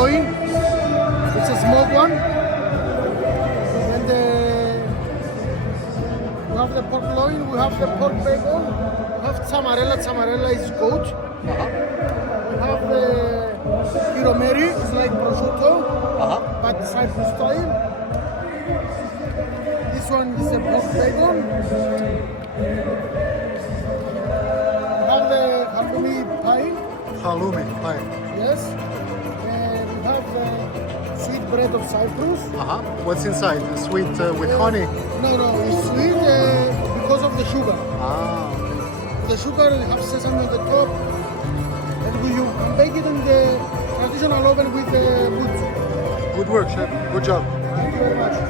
loin. It's a small one. And we have the pork loin, we have the pork bacon, we have tamarella. Tamarella is goat. We have the kiromeri, it's like prosciutto, but Cyprus style. This one is a pork bacon. We have the halloumi pie. Halloumi pie. Yes. And we have the sweet bread of Cyprus. What's inside? Sweet with honey? No, it's sweet because of the sugar. Ah, The sugar has sesame on the top, and you bake it in the traditional oven with wood. good work, chef. Good job. Thank you very much.